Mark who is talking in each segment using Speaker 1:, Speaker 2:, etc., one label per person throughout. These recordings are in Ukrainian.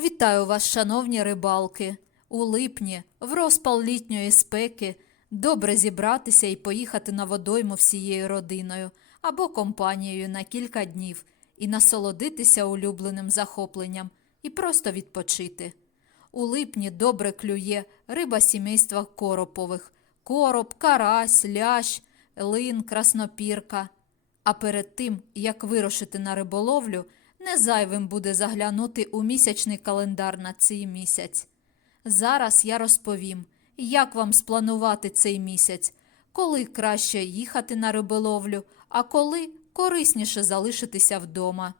Speaker 1: Вітаю вас, шановні рибалки! У липні, в розпал літньої спеки, добре зібратися і поїхати на водойму всією родиною або компанією на кілька днів і насолодитися улюбленим захопленням і просто відпочити. У липні добре клює риба сімейства коропових короб, карась, лящ, лин, краснопірка. А перед тим, як вирушити на риболовлю, не зайвим буде заглянути у місячний календар на цей місяць. Зараз я розповім, як вам спланувати цей місяць, коли краще їхати на риболовлю, а коли корисніше залишитися вдома.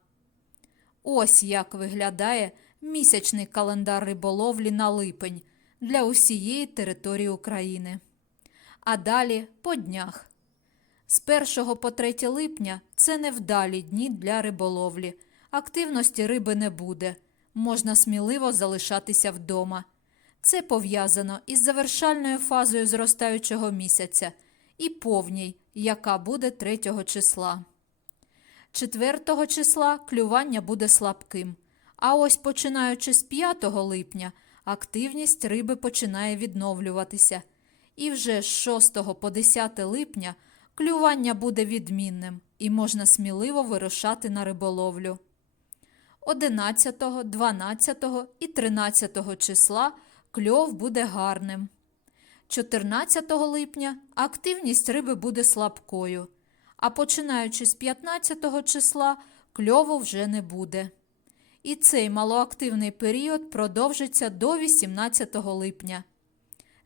Speaker 1: Ось як виглядає місячний календар риболовлі на липень для усієї території України. А далі по днях. З 1 по 3 липня це невдалі дні для риболовлі. Активності риби не буде, можна сміливо залишатися вдома. Це пов'язано із завершальною фазою зростаючого місяця і повній, яка буде 3 числа. 4 числа клювання буде слабким, а ось починаючи з 5 липня активність риби починає відновлюватися, і вже з 6 по 10 липня клювання буде відмінним і можна сміливо вирушати на риболовлю. 11, 12 і 13 числа кльов буде гарним. 14 липня активність риби буде слабкою, а починаючи з 15 числа кльову вже не буде. І цей малоактивний період продовжиться до 18 липня.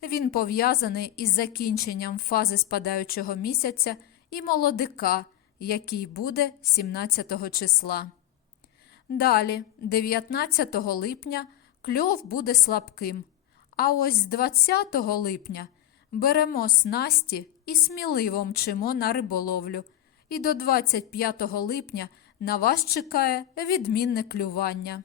Speaker 1: Він пов'язаний із закінченням фази спадаючого місяця і молодика, який буде 17 числа. Далі, 19 липня, кльов буде слабким. А ось з 20 липня беремо снасті і сміливо мчимо на риболовлю. І до 25 липня на вас чекає відмінне клювання.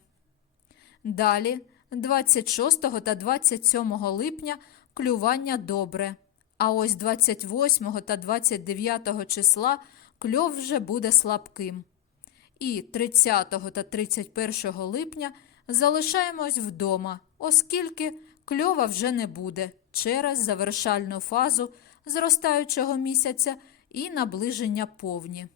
Speaker 1: Далі, 26 та 27 липня клювання добре. А ось 28 та 29 числа кльов вже буде слабким. І 30 та 31 липня залишаємось вдома, оскільки кльова вже не буде через завершальну фазу зростаючого місяця і наближення повні.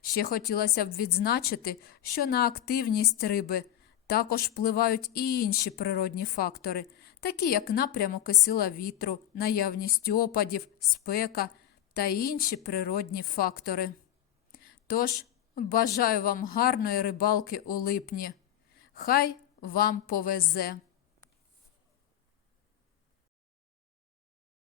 Speaker 1: Ще хотілося б відзначити, що на активність риби також впливають і інші природні фактори, такі як напрямок сила вітру, наявність опадів, спека та інші природні фактори. Тож, бажаю вам гарної рибалки у липні. Хай вам повезе!